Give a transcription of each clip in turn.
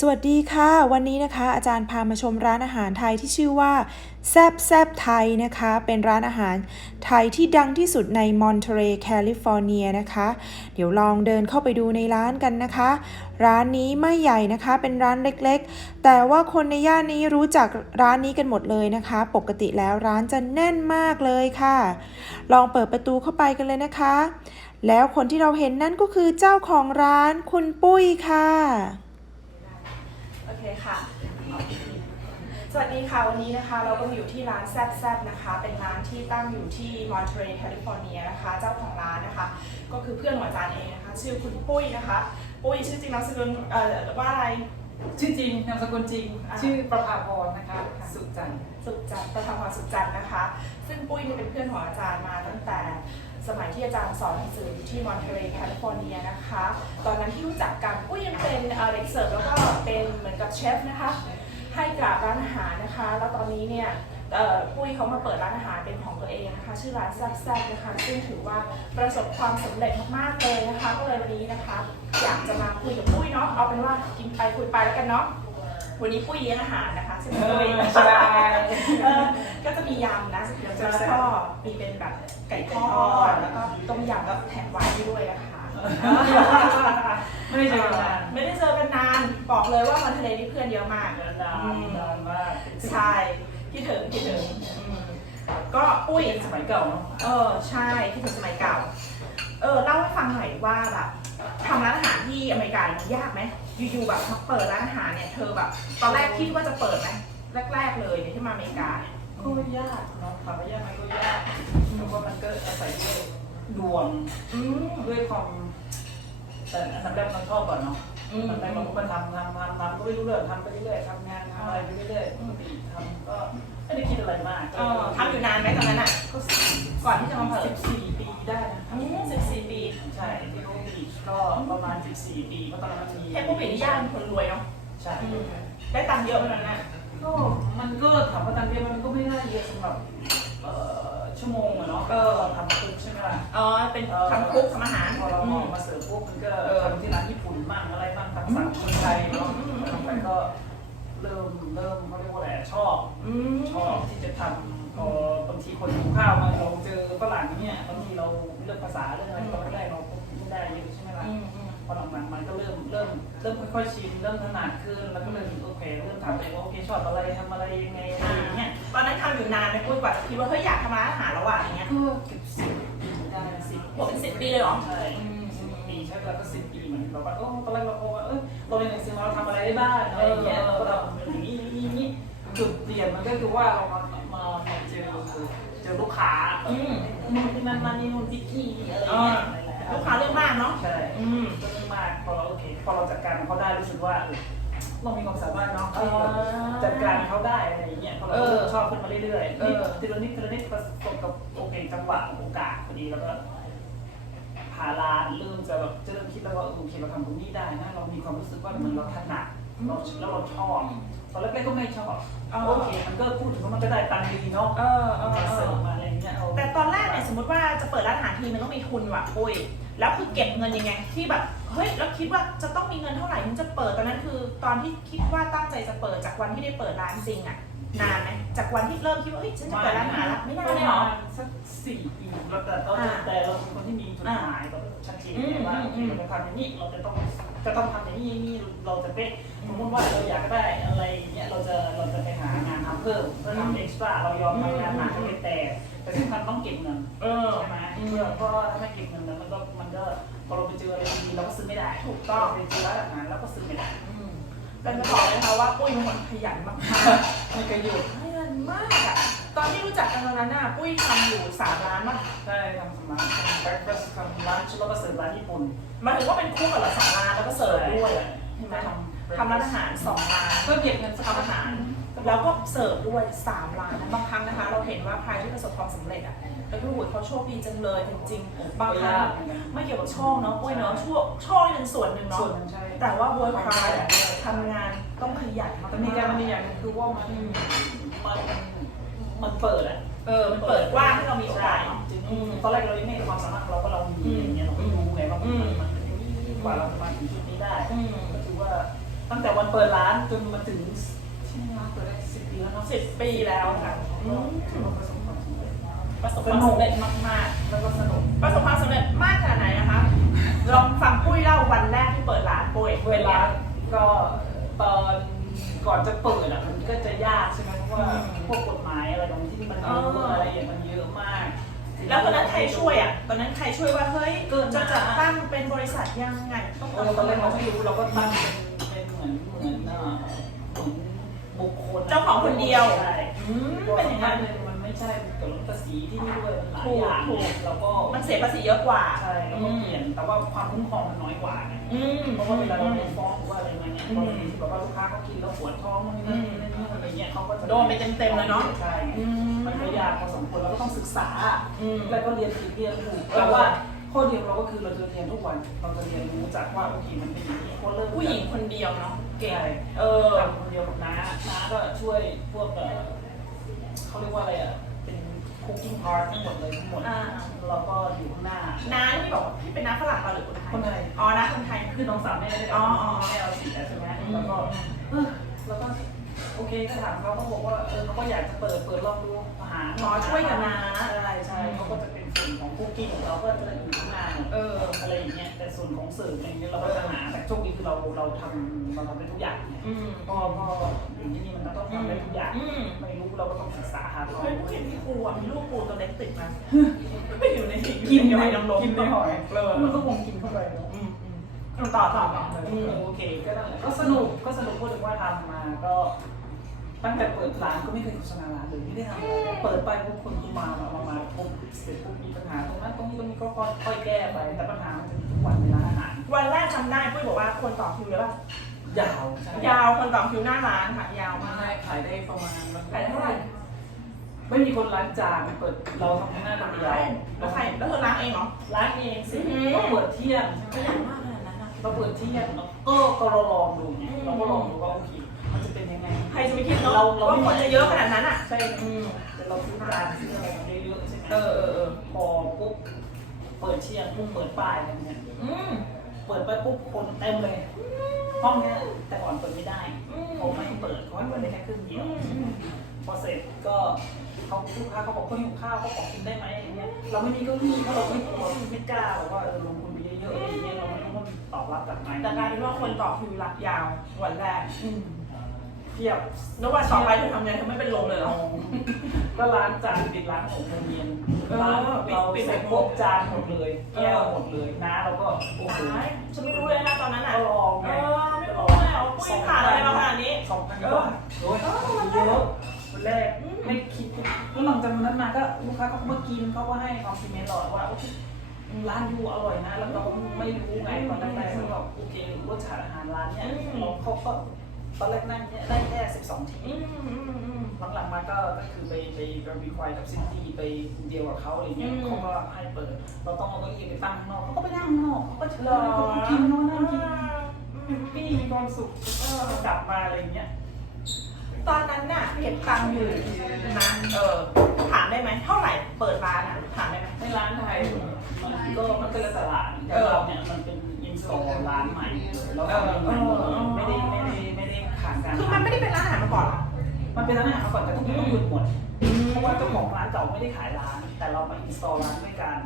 สวัสดีค่ะ วันนี้นะคะอาจารย์พามาชมร้านอาหารไทยที่ชื่อว่าแซบแซบไทยนะคะ เป็นร้านอาหารไทยที่ดังที่สุดในมอนเทเรย์แคลิฟอร์เนียนะคะ เดี๋ยวลองเดินเข้าไปดูในร้านกันนะคะ ร้านนี้ไม่ใหญ่นะคะ เป็นร้านเล็กๆ แต่ว่าคนในย่านนี้รู้จักร้านนี้กันหมดเลยนะคะ ปกติแล้วร้านจะแน่นมากเลยค่ะ ลองเปิดประตูเข้าไปกันเลยนะคะ แล้วคนที่เราเห็นนั่นก็คือเจ้าของร้านคุณปุ้ยค่ะ เคค่ะ สวัสดีค่ะ วันนี้นะคะเราก็มาอยู่ที่ร้านแซบแซบนะคะ เป็นร้านที่ตั้งอยู่ที่มอนเทรแคลิฟอร์เนียนะคะ เจ้าของร้านนะคะ ก็คือเพื่อนของอาจารย์เองนะคะ ชื่อคุณปุ้ยนะคะ ปุ้ยชื่อจริงนามสกุลเอ่อว่าอะไร ชื่อจริงนามสกุลจริง อ่า ชื่อประภาพรนะคะ สุขจันทร์สุขจันทร์ประธานพรสุขจันทร์นะคะ ซึ่งปุ้ยเนี่ยเป็นเพื่อนของอาจารย์มาตั้งแต่สมัยที่ อาจารย์สอนหนังสืออยู่ที่มอนเทเรแคลิฟอร์เนียนะคะ ตอนนั้นที่รู้จักกันปุ้ยยังเป็นเอ่อเด็กเสิร์ฟแล้วก็เป็นเหมือนกับเชฟนะคะให้กับร้านอาหารนะคะ แล้วตอนนี้เนี่ยเอ่อปุ้ยเขามาเปิดร้านอาหารเป็นของตัวเองนะคะ ชื่อร้านแซ่บๆนะคะ ซึ่งถือว่าประสบความสำเร็จมากๆเลยนะคะ ก็เลยวันนี้นะคะ อยากจะมาคุยกับปุ้ยเนาะ เอาเป็นว่ากินไปคุยไปแล้วกันเนาะ วันนี้ปุ้ยเลี้ยงอาหารนะคะใช่ไหมเอปุ้ยอใช่เออก็จะมียำนะแล้วก็มีเป็นแบบไก่ทอดแล้วก็ ไม่ได้เจอกันนานไม่ได้เจอกันนาน บอกเลยว่ามันทะเลนี่เพื่อนเยอะมากนานนานมากใช่คิดถึงคิดถึงอืมก็ปุ้ยเป็นสมัยเก่าเนาะเออใช่คิดถึงสมัยเก่า เออเล่าให้ฟังหน่อยว่าแบบทำร้านอาหารที่อเมริกามันยากไหมอยู่ๆแบบมาเปิดร้านอาหารเนี่ยเธอแบบตอนแรกคิดว่าจะเปิดไหมแรกๆเลยเนี่ยที่มาอเมริกาเนี่ยก็ยากเนาะถามว่ายากไหมก็ยากเพราะว่ามันก็อาศัยด้วย ดวงอืมด้วยความแต่อันดับแรกมันชอบก่อนเนาะอืม มันได้มาก็ทำทำทำทำก็ไม่รู้เรื่องทำไปเรื่อยๆทำงานทำอะไรไปเรื่อยๆปกติทำก็ไม่ได้คิดอะไรมากเออทำอยู่นานไหมตอนนั้นอะก่อนที่จะมาเปิดสิบสี่ปีได้นะอืมสิบสี่ปีใช่ที่โรบีชก็ประมาณ14ปีเพราะตอนนั้นมันมีเทพผู้หญิงที่ย่านคนรวยเนาะใช่ อืมได้ตังค์เยอะไหมตอนนั้นอะก็มันก็ถามว่าตันเดียวมันก็ไม่ได้เยอะสำหรับเอ่อ ชั่วโมงอะเนาะก็ทำคุกใช่ไหมล่ะอ๋อ เป็นทำคุกทำอาหารพอเราอือมอกมาเสิร์ฟพวกมันก็ทำที่ร้านญี่ปุ่นบ้างอะไรบ้างตามสั่งคนไทยเนาะแล้วก็เริ่มเริ่มเขาเรียกว่าอะไรชอบอืมชอบที่จะทำพอบางทีคนหิวข้าวมาเราเจอฝรั่งเนี่ยบางทีเราเรื่องภาษาเรื่องอะไรตอนแรกเราไม่ได้เยอะใช่ไหมล่ะอืมอืม พอหลังๆมันก็เริ่มเริ่มเริ่มค่อยๆชินเริ่มถนัดขึ้นแล้วก็เริ่มโอเคเริ่มถามตัวเองว่าโอเคชอบอะไรทำอะไรยังไงอะไรอย่างเงี้ยตอนนั้นทำอยู่นานไหมปุ้ยกว่าจะคิดว่าเฮ้ยอยากทำร้านอาหารแล้วอะอย่างเงี้ยก็เกือบสิบปีได้สิบโหเป็นสิบปีเลยเหรอใช่สิบปีใช่แล้วก็สิบปีเหมือนแบบว่าโอ้ตอนแรกเราบอกว่าเออเราเรียนหนังสือมาเราทำอะไรได้บ้างอะไรอย่างเงี้ยเราก็ทำอย่างนี้อย่างนี้จุดเปลี่ยนมันก็คือว่าเรามามามาเจอเจอลูกค้าอืมนู่นที่นั่นมานี่นู่นที่นี่อะไรอย่างเงี้ยห ลายๆลูกค้าเรื่องมากเนาะใช่อืมก็ไม่มากพอเราโอเคพอเราจัดการเขาได้รู้สึกว่าเออเรามีความสามารถเนาะอ๋อที่จัดการเขาได้อะไรอย่างเงี้ยพอเราเออเริ่มชอบขึ้นมาเรื่อยๆเออนิดทีละนิดทีละนิดประสบกับโอเคจังหวะโอกาสพอดีแล้วก็พาร้านเริ่มจะแบบจะเริ่มคิดแล้วว่าเออโอเคเราทำตรงนี้ได้นะเรามีความรู้สึกว่าเหมือนเราถนัดเราแล้วเราชอบตอนแรกๆก็ไม่ชอบอ๋อโอเคมันก็พูดถึงว่ามันก็ได้ตังค์ดีเนาะเออเออมาเอเสริอมมาอะไรอย่างเงี้ยเอา แต่ตอนแรกเนี่ยสมมติว่าจะเปิดร้านอาหารทีมันต้องมีทุนว่ะปุ้ยแล้วคือเก็บเงินยังไง ที่แบบเฮ้ยแล้วคิดว่าจะต้องมีเงินเท่าไหร่ถึงจะเปิดตอนนั้นคือตอนที่คิดว่าตั้งใจจะเปิดจากวันที่ได้เปิดร้านจริงอะนานไหมจากวันที่เริ่มคิดว่าเฮ้ยฉันจะเปิดร้านอาหารละไม่นานเลยเหรอ สักสี่ปีแล้วแต่ตอนอ่าแต่เราเป็นคนที่มีจุดหมายเราชัดเจนอืมว่าอืมอืมเราจะทำอย่างนี้เราจะต้องจะต้องทำอย่างนี้อย่างนี้เราจะเป๊ะสมมติว่าเราอยากได้อะไรอย่างเงี้ยเราจะเราจะไปหางานทำเพิ่มเพื่อทำเอ็กซ์ตร้าเรายอมทำงานหนักให้แต่ แต่สำคัญต้องเก็บเงินเออ ใช่ไหมเพื่อเพราะว่าถ้าไม่เก็บเงินแล้วมันก็มันก็พอเราไปเจออะไรดีๆเราก็ซื้อไม่ได้ถูกต้อง ไปเจอร้านอาหารเราก็ซื้อไม่ได้อืมแต่จะบอกเลยนะคะว่าปุ้ยเป็นคนขยันมากไม่เคยหยุดๆขยันมากอะตอนที่รู้จักกันตอนนั้นน่ะปุ้ยทำอยู่สามร้านมั้งใช่ทำสมาร์ททำ breakfast ทำ lunch แล้วก็เสิร์ฟร้านญี่ปุ่นหมายถึงว่าเป็นคู่กับเราสองร้านแล้วก็เสิร์ฟด้วยใช่ไหมทำ ทำร้านอาหารสองร้านก็เก็บเงินสักทำอาหาร แล้วก็เสิร์ฟด้วยสามร้านนะบางครั้งนะคะ เราเห็นว่าใครที่ประสบความสำเร็จอะแล้วก็โอ้โหเขาโชคดีจังเลยจริงๆบางครั้งไม่เกี่ยวกับโชคเนาะปุ้ยเนาะโชคโชคนี่เป็นส่วนหนึ่งส่วเนาะนนึงใช่แต่ว่าบวยพายทำงานต้องขยันมากแต่มีการมันมีอย่างหนึงคือว่ามันมันมันเปิดอะเออมันเปิดกว้างให้เรามีโอกาสจริงอืมๆตอนแรกเรายังไม่เห็นความสามารถของเราว่าเรามีอย่างเงี้ยเราไม่รู้ไงว่ามันอืมมันกว่าเราจะมาถึงจุดนี้ได้ อืมก็คือว่า ตั้งแต่วันเปิดร้านจนมาถึงที่ร้านเปิดได้สิบปีแล้วเนาะสิบปีแล้วค่ะอืมถือว่าประสบความสำเร็จประสบความสำเร็จมากแล้วก็สนุกๆประสบความสำเร็จมากขนาดไหนนะคะลองฟังปุ้ยเล่าวันแรกที่เปิดร้านปุ้ยเวลาก็ตอนก่อนจะเปิดอะมันก็จะยากใช่ไหมเพราะว่าพวกกฎหมายอะไรตรงที่มันเยอะอะไรอย่างมันเยอะมาก แล้วตอนนั้นใครช่วยอะตอนนั้นใครช่วยว่าเฮ้ยจะจัดตั้งเป็นบริษัทยังไงต้องเออตอนแรกเราไม่รู้เราก็ตั้งเป็นเป็นเหมือน เหมือนเอ่อเหมือนบุคคลเจ้าของคนเดียว ใช่อืมเป็เป็นนออย่าย่างงนั้นั้นนมันไม่ใช่เกี่ยวกับภาษีที่นี่ด้วยมันหลายถูกอย่างถูกแล้วก็มันเสียภาษีเยอะกว่า ใช่แล้วก็เปลี่ยนแต่ว่าความคุ้มครองมันน้อยกว่าไงอืมเพราะว่าเวลาเราไปฟ้องหรือว่าอะไรมาเนี่ยกรณีที่แบบว่าลูกค้าเขากินแล้วปวดท้องนู่นนี่นั่นนี่อะไรเงี้ยเขาก็จะโดนไปเต็มๆเลยเนาะใช่ อืมมันก็ยากพอสมควรเราก็ต้องศึกษา อืม แล้วก็เรียนผิดเรียนถูกเออแต่ว่า ข้อเดียวเราก็คือเราจะเรียนทุกวัน เราจะเรียนรู้จากว่าโอเคมันเป็นอย่างนี้คนเริ่มผู้หญิงคนเดียวเนาะเก่งเออทำคนเดียวกับน้าน้าก็ช่วยพวกเอ่อเขาเรียกว่าอะไรอะเป็นคุกกิ้งพาร์ททั้งหมดเลยทั้งหมดอ่าเราก็อยู่ข้างหน้าน้าที่บอกว่าที่เป็นน้าฝรั่งเปล่าหรือคนไทยคนไทยอ๋อน้าคนไทยคือน้องสาวแม่ได้อ๋ออ๋อแม่เราเสียใช่ไหมอืมแล้วก็เออแล้วก็โอเคก็ถามเขาเขาบอกว่าเออเขาก็อยากจะเปิดเปิดลองดูอาหารหมอช่วยกับน้าใช่ใช่เขาก็จะเป็น ส่วนของคุกกิ้งของเราก็จะอยู่ข้างหน้าเอออะไรอย่างเงี้ยแต่ส่วนของเสิร์ฟอะไรอย่างเงี้ยเราก็จะหาแต่โชคดีคือเราเราทำเราทำได้ทุกอย่างเนี่ยอืมก็ก็อยู่ที่นี่มันก็ต้องทำได้ทุกอย่างอืมไม่รู้เราก็ต้องศึกษาหาความเฮ้ยรู้ผู้เห็นที่ครูอะมีลูกครูตัวเล็กติดมาอยู่ในกินอยู่ไปในน้ำนมกินไปหอยเออมันก็คงกินเข้าไปเนาะอืมอืมอืมต่อต่อต่อเออืมอโอเคก็นั่นแหละก็สนุกก็สนุกพูดถึงว่าทำมาก็ ตั้งแต่เปิดร้านก็ไม่เคยโฆษณาร้านเลยไม่ได้ทำอะไรเลยเปิดไปพวกคนที่มามามาปุ๊บเสร็จปุ๊บมีปัญหาตรงนั้นตรงนี้ตรงนี้ก็ค่อยๆแก้ไปแต่ปัญหามันจะมีทุกวันในร้านอาหารวันแรกทำได้ปุ้ยบอกว่าคนต่อคิวเยอะป่ะยาวใช่ยาวคนต่อคิวหน้าร้านค่ะ ยาวมามากขายได้ประมาณขายได้เท่าไหร่ไม่มีคนล้างจานเปิดเราทำให้หน้าคนเดียวแล้วใครแล้วเธอล้างเองเหรอล้างเองสิอืมก็เปิดเที่ยงขยันมากขนาดนั้นอะเราเปิดเที่ยงก็ก็เราลองดูไงเราก็ลองดูว่าโอเค รจะไปคิดเนาะเราเราว่าคนจะเยอะขนาดนั้นอะใช่อืมแต่เราซื้อจานซื้ออะไรมาเยอะๆใช่ไหมเออเออเออพอปุ๊บเปิดเที่ยงปุ๊บเปิดป้ายอะไรเนี่ยอืมเปิดไปปุ๊บคนเต็มเลยห้องเนี้ยแต่ก่อนเปิดไม่ได้อืมเขาไม่ให้เปิดเขาให้เปิดได้แค่ครึ่งเดียวอืมพอเสร็จก็เขาลูกค้าเขาบอกเขาหิวข้าวเขาขอกินได้ไหมอะไรเงี้ยเราไม่มีเก็มีเพราะเราไม่เราไม่กล้าบอกว่าเออลงทุนไปเยอะๆอะไรเงี้ยเราไม่รู้ว่าตอบรับจากไหนแต่กลายเป็นว่าคนต่อคิวรักยาววันแรกอืม เทียบแล้ววันต่อไปเธอทำไงเธอไม่เป็นลมเลยเหรอ ก็ร้านจานปิดร้านหกโมงเย็นเออร้านปิดเราปิดเสร็จหกโมงปุ๊บจานหมดเลยแก้วหมดเลยน้าเราก็โอ้โหตายฉันไม่รู้เลยนะตอนนั้นอะ ก็ลองเอไงอ ไม่รู้เลยเอาปุ้ยผ่านอะไรมาขนาดนี้ สองพันกว่าโอ้ยเยอะวันแรกไม่คิดแล้วหลังจากนั้นมาก็ลูกค้าเขามากินเขาก็ให้คอมพลีเมนต์เราว่าโอเคร้านยูอร่อยนะ แล้วเราไม่รู้ไงตอนแรกๆเราแบบโอเครสชาติอาหารร้านเนี่ยเราเขาก็ ตอนแรกนั่งเนี่ยได้แค่12ทีอืมอืมอืม หลังๆมาก็ก็คือไปไปไปรีควายกับซิตี้ไปเดียวกับเขาอะไรเงี้ยอืม เขาก็ให้เปิด เราต้องเอาเก้าอี้ไปตั้งข้างนอกเขาก็ไปนั่งข้างนอกเขาก็เชิญเหรอเขาก็กินเขานั่งกินอืมพี่มีความสุขเออกลับมาอะไรเงี้ยตอนนั้นน่ะเก็บตังค์อยู่นะเออถามได้ไหมเท่า นเป็นร้านอาหารมาก่อนแต่ทุกอย่างต้องหยุดหมดเพราะว่าเจ้าของร้านเก่าไม่ได้ขายร้าน แต่เรามาอินสตอลร้านด้วยการ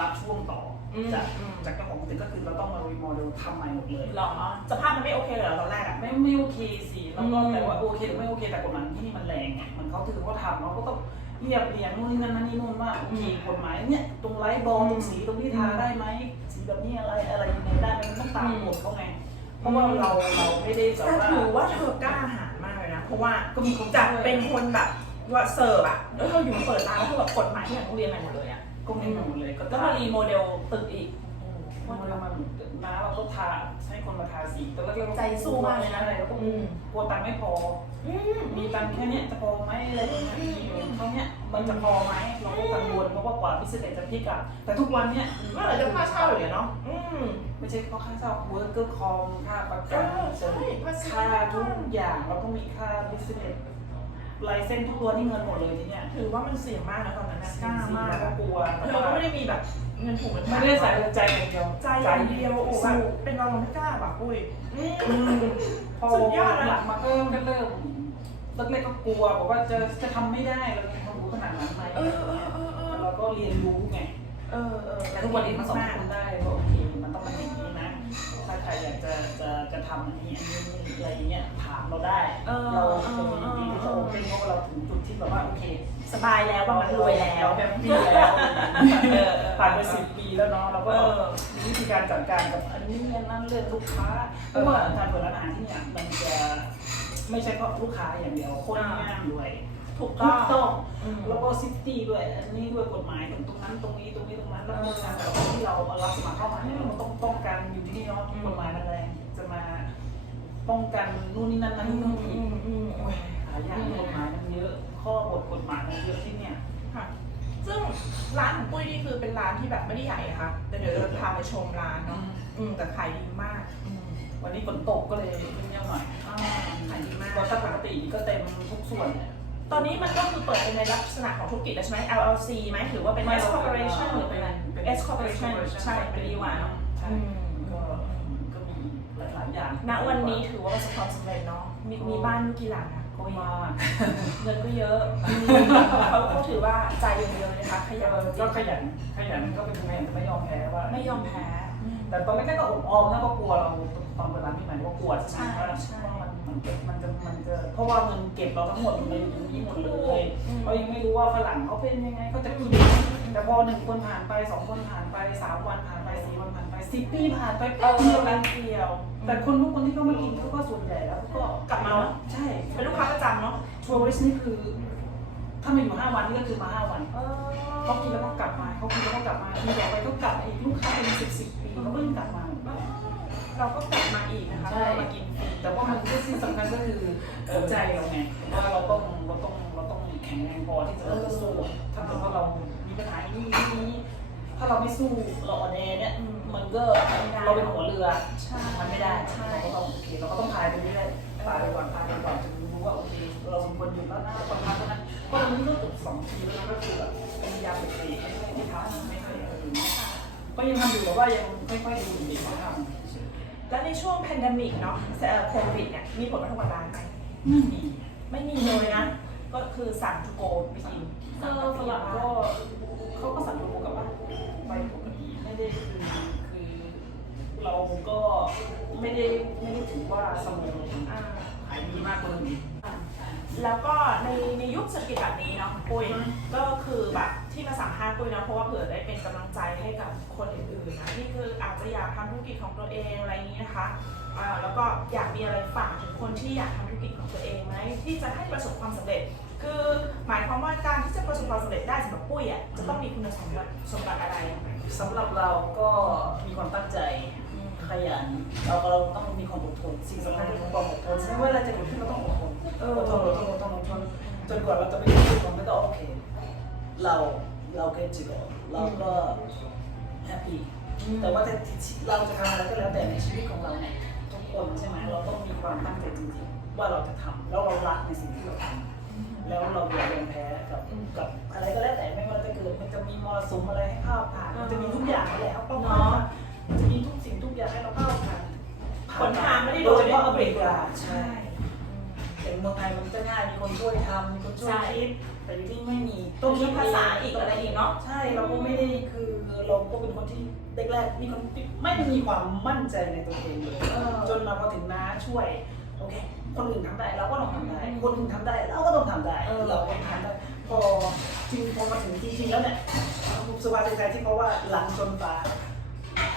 รับช่วงต่ออมจากอืม จากเจ้าของตึกก็คือเราต้องมารีโมเดลทำใหม่หมดเลย หรอสภาพมันไม่โอเคเลยเหรอตอนแรกอะ ไม่ไม่โอเคสิแล้วก็อืม แต่ว่าโอเคหรือไม่โอเคแต่กฎหมายที่นี่มันแรงไงมันเขาถือว่าทำเราก็ต้องเรียบเรียงนู่นนี่นั่นนั่นนี่นู่นว่าโอเคกฎหมายเนี่ยตรงไลท์บอลตรงสีตรงนี้ทาได้ไหมสีแบบนี้อะไรอะไรยังไงได้ไหมมันต้องตามกฎเขาไงเพราะว่าเราเราไม่ได้แบบแต่ว่า ถือว่าเธอกล้าหาญมาก เลยนะเพราะว่าก็มีคนจากช่วยเป็นคนแบบว่าเสิร์ฟอะแล้วเธออยู่มาเปิดร้านแล้วเธอแบบกฎหมายที่อย่างต้องเรียนใหม่หมดเลยอะก็ไม่หมดเลยก็แล้วมารีโมเดลตึกอีกมันมันน้าเราก็ทาให้คนมาทาสีแต่แรกๆใจสู้มากเลยนะอะไรแล้วก็อืมกลัวตังค์ไม่พออืมมีตังค์แค่เนี้ยจะพอไหมอะไรอย่างเงี้ยมีอยู่เท่าเนี้ย มันจะพอไหมเราก็กังวลเพราะว่ากว่าพิเศษจะพลิกอะแต่ทุกวันเนี้ยเมื่อไหร่จะค่าเช่าอยู่เนาะอืมไม่ใช่เพราะค่าเช่าเวิร์กเกอร์คอมค่าประกันเออใช่ภาษีค่าทุกอย่างแล้วก็มีค่าพิเศษลายเส้นทุกตัวนี่เงินหมดเลยทีเนี้ยถือว่ามันเสี่ยงมากนะตอนนั้นนะกล้ามากแล้วก็กลัวเธอก็ไม่ได้มีแบบเงินถุงเงินไม่ได้ใส่ใจอย่างเดียวใจอย่างเดียวโอ้โหเป็นเราเราไม่กล้าแบบปุ้ยอืมอืมพอสุดยอดอะหลังมาก็เริ่มเริ่มแรกๆก็กลัวบอกว่าจะจะทำไม่ได้เรา จะทำรู้ขนาดนั้นไหมเออเออเออเออเราก็เรียนรู้ไงเออเออแต่ทุกวันนี้มันสอนคนได้ว่าโอเคมันต้องเป็นอย่างนี้นะ ถ้าใครอยากจะจะจะทำอันนี้อันนี้อะไรอย่างเงี้ยถามเราได้ เราเป็นดีที่จะโอเคเพราะว่าเราถึงจุดที่แบบว่าโอเคสบายแล้วว่ามันรวยแล้วแบบดีแล้วเออผ่านไปสิบปีแล้วเนาะเราก็เออมีวิธีการจัดการกับอันนี้อันนั้นเรื่องลูกค้าเพราะว่าการเปิดร้านอาหารที่เนี่ยมันจะไม่ใช่เพราะลูกค้าอย่างเดียวคนงานด้วย ถูกถูต้องกต้องอืม แล้วก็ซิตี้ด้วยอันนี้ด้วยกฎหมายตรงตรงนั้นตรงนี้ตรงนี้ตรงนั้นแล้วก็งานแต่ละคนที่เรารับสมัครเข้ามาเนี่ยเราต้องป้องกันอยู่ที่นี่เนาะกฎหมายมันแรงจะมาป้องกันนู่นนี่นั่นนั่นอืนู่มนอืนี่มอืมโอ้ยหลายอย่างกฎหมายมันเยอะ ข้อบทกฎหมายมันเยอะที่เนี่ย ค่ะ ซึ่งร้านของปุ้ยนี่คือเป็นร้านที่แบบไม่ได้ใหญ่นะคะแต่เดี๋ยวเราพาไปชมร้านเนาะ อืมแต่ขายดีมาก อืม วันนี้ฝนตกก็เลยเงียบๆหน่อยอ่าขายดีมากเพราะถ้าปกติก็เต็มทุกส่วนเนี่ย ตอนนี้มันก็คือเปิดเป็นในลักษณะของธุรกิจแล้วใช่ไหม LLC ไหมหรือว่าเป็นไม่ S corporation หรือเป็นอะไรเป็น S corporation ใช่ เป็นดีกว่าเนาะใช่อืมก็ก็มีหลายๆอย่างณวันนี้ถือว่าประสบความสำเร็จเนาะ มีมีบ้านลูกกี่หลังอะก็มากเงินก็เยอะเขาก็ถือว่าใจเย็นๆนะคะขยันก็ขยันขยันก็เป็นยังไงแต่ไม่ยอมแพ้ว่าไม่ยอมแพ้ แต่ตอนแรกๆก็อบออมนะก็กลัวเราตอนเปิดร้านที่ใหม่ก็กลัวใช่ไหมใช่ว่า ใช่มันมันจะมันจะมันจะเพราะว่าเงินเก็บเราทั้งหมดอยู่ในตรงนี้หมดเลยอืมเรายังไม่รู้ว่าฝรั่งเขาเป็นยังไงเขาจะกินแต่พอหนึ่งคนผ่านไปสองคนผ่านไปสามวันผ่านไปสี่วันผ่านไปสิบปีผ่านไปเอแป๊บอเดียวแป๊นะบเดียว แต่คนทุกคนที่เขามากินเขาก็ส่วนใหญ่แล้วก็กลับมาเนอะใช่เป็นลูกค้าประจำเนาะทัวริสต์นี่คือถ้ามาอยู่ห้าวันนี่ก็คือมาห้าวันเออเขากินแล้วก็กลับมาเขากินแล้วก็กลับมามีต่อไปก็กลับมาอีกลูกค้าเป็นสิบสิบปีเขาก็ยังกลับมา เราก็กลับมาอีกนะคะใช่เรามากินฟรีแต่ว่ามันที่สำคัญก็คือหัวใจเราไงว่าเราต้องเราต้องเราต้องแข็งแรงพอที่จะเราจะสู้อะถ้าเกิดว่าเรามีปัญหาอย่างนี้อย่างนี้ถ้าเราไม่สู้เราอ่อนแอเนี่ยมันก็เราเป็นหัวเรือใช่มันไม่ได้ใช่เราก็ต้องโอเคเราก็ต้องพายไปเรื่อยๆพายไปก่อนพายไปก่อนจนรู้ว่าโอเคเราสมควรหยุดแล้วนะตอนนั้นตอนนั้นก็ตอนนี้ก็เกือบสองปีแล้วนะก็คือแบบพยายามไปเตะไม่ทำไม่ค่อยเออก็ยังทำอยู่แต่ว่ายังไม่ค่อยดูดีเขาทำ แล้วในช่วงแพนดมิกเนาะเอ่อโควิดเนี่ยมีผลกระทบกับร้านไหมไม่มีไม่มีเลยนะ ก็คือสั่งทูโกไปกินเออฝรั่งก็เขาก็สั่งโลกลับบ้านไปปกติไม่ได้คือคือเราก็ไม่ได้ไม่ได้ถือว่าเสมออ่าขายดีมากเลยแล้วก็ในในยุคเศรษฐกิจแบบนี้เนาะปุ้ยก็คือแบบ ที่มาสัมภาษณ์ปุ้ยนะเพราะว่าเผื่อได้เป็นกำลังใจให้กับคนอื่นๆนะที่คืออาจจะอยากทำธุรกิจของตัวเองอะไรอย่างนี้นะคะอ่าแล้วก็อยากมีอะไรฝากถึงคนที่อยากทำธุรกิจของตัวเองไหมที่จะให้ประสบความสำเร็จ คือหมายความว่าการที่จะประสบความสำเร็จได้สำหรับปุ้ยอะจะต้องมีคุณสมบัติสมบัติอะไรสำหรับเราก็มีความตั้งใจขยันเราก็เราต้องมีความอดทนสิ่งสำคัญคือความอดทนไม่ว่าเราจะอยู่ที่เราต้องอดทนเอออดทนอดทนอดทนอดทนจนกว่าเราจะไปถึงจุดนั้นก็โอเค เราเราเก็ตจิโกเราก็แฮปปี้แต่ว่าแต่เราจะทำอะไรก็แล้วแต่ในชีวิตของเราเนี่ยทุกคนใช่ไหมเราต้องมีความตั้งใจจริงๆว่าเราจะทำแล้วเรารักในสิ่งที่เราทำแล้วเราอย่ายอมแพ้กับกับอะไรก็แล้วแต่ไม่ว่าจะเกิดมันจะมีมรสุมอะไรให้ข้าวผ่านมันจะมีทุกอย่างแล้วก็เนาะมันจะมีทุกสิ่งทุกอย่างให้เราก้าวผ่านผลทางไม่ได้โดโดยยเฉด้วยพาะอเมริกาใช่ อย่างเมืองไทยมันจะง่ายมีคนช่วยทำมีคนช่วยคิดแต่ที่นี่ไม่มีต้องคิดภาษาอีกอะไรอีกเนาะใช่เราก็ไม่ได้คือเราก็เป็นคนที่แรกๆมีคนที่ไม่มีความมั่นใจในตัวเองเลยเออจนมาพอถึงน้าช่วยโอเคคนอื่นทำได้เราก็ต้องทำได้ คนอื่นทำได้เราก็ต้องทำได้เออเราก็ทำได้พอจริงพอมาถึงจริงๆแล้วเนี่ยสบายใจที่เขาว่าหลังชนฟ้า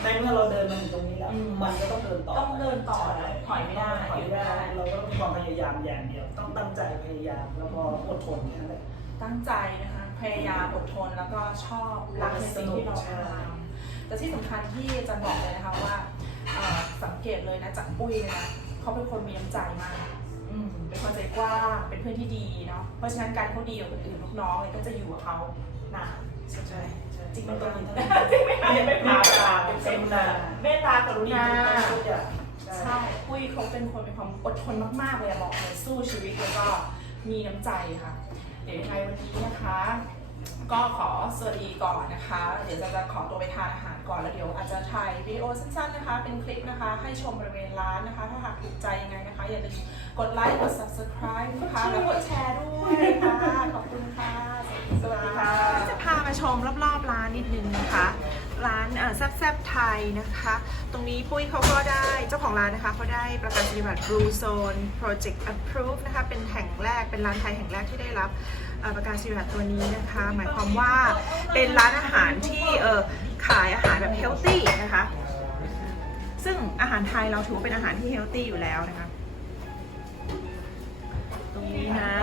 ในเมื่อเราเดินมาถึงตรงนี้แล้วมันก็ต้องเดินต่อต้องเดินต่อนะถอยไม่ได้ถอยไม่ได้เราก็ต้องมีความพยายามอย่างเดียว ต้องตั้งใจพยายามแล้วก็อดทนแค่นั้นแหละ ตั้งใจนะคะ พยายามอดทนแล้วก็ชอบรักในสิ่งที่เราทำแต่ที่สำคัญที่อาจันบอกเลยนะคะว่าเอ่อสังเกตเลยนะจากปุ้ยเลยนะเขาเป็นคนมีน้ำใจมาก อืมเป็นคนใจกว้างเป็นเพื่อนที่ดีเนาะเพราะฉะนั้นการเขาดีกับคนอื่นลูกน้องเลยก็จะอยู่กับเขานานใช่ใช่ใช่ จริงมันต้องมีจทั้งริงไหมคะเมไม่ตาตาเป็นเต็มนาเมตตากรุณาทุกอย่างใช่ปุ้ยเขาเป็นคนมีความอดทนมากๆเลยอะบอกเลยสู้ชีวิตแล้วก็มีน้ำใจค่ะ เดี๋ยวยังไงวันนี้นะคะ ก็ขอสวัสดีก่อนนะคะ เดี๋ยวจะจะขอตัวไปทานอาหารก่อนแล้วเดี๋ยวอาจจะถ่ายวิดีโอสั้นๆนะคะ เป็นคลิปนะคะ ให้ชมบริเวณร้านนะคะ ถ้าหากถูกใจยังไงนะคะ อย่าลืมกดไลค์กด subscribe นะคะแล้วกดแชร์ด้วยค่ะขอบคุณค่ะ สวัสดีค่ะ จะพามาชมรอบๆร้านนิดนึงนะคะ ร้านแซบแซบไทยนะคะ ตรงนี้ปุ้ยเขาก็ได้เจ้าของร้านนะคะเขาได้ประกาศนียบัตร Blue Zone Project Approved นะคะ เป็นแห่งแรกเป็นร้านไทยแห่งแรกที่ได้รับประกาศนียบัตรตัวนี้นะคะ หมายความว่าเป็นร้านอาหารที่เออขายอาหารแบบเฮลตี้นะคะ ซึ่งอาหารไทยเราถือว่าเป็นอาหารที่เฮลตี้อยู่แล้วนะคะ ตรงนี้นะ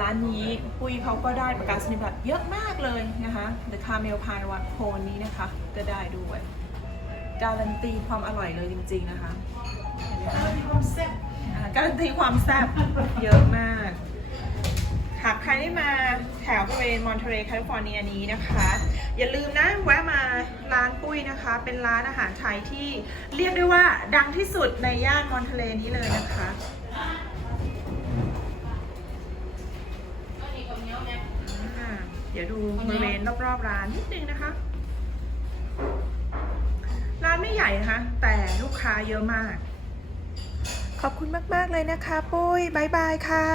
ร้านนี้ปุ้ยเขาก็ได้ประกาศนียบัตรเยอะมากเลยนะคะ The Carmel Pie One Cone นี้นะคะ ก็ได้ด้วยการันตีความอร่อยเลยจริงๆนะคะเห็นไหมคะอ่าการันตีความแซ่บเยอะมาก หากใครได้มาแถวบริเวณมอนเทเรแคลิฟอร์เนียนี้นะคะ อย่าลืมนะแวะมาร้านปุ้ยนะคะ เป็นร้านอาหารไทยที่เรียกได้ว่าดังที่สุดในย่านมอนเทเรนี้เลยนะคะ อ่าเดี๋ยวดูบริเวณรอบๆร้านนิดนึงนะคะ ร้านไม่ใหญ่นะคะ แต่ลูกค้าเยอะมาก ขอบคุณมาก ๆ เลยนะคะ ปุ้ยบายบายค่ะ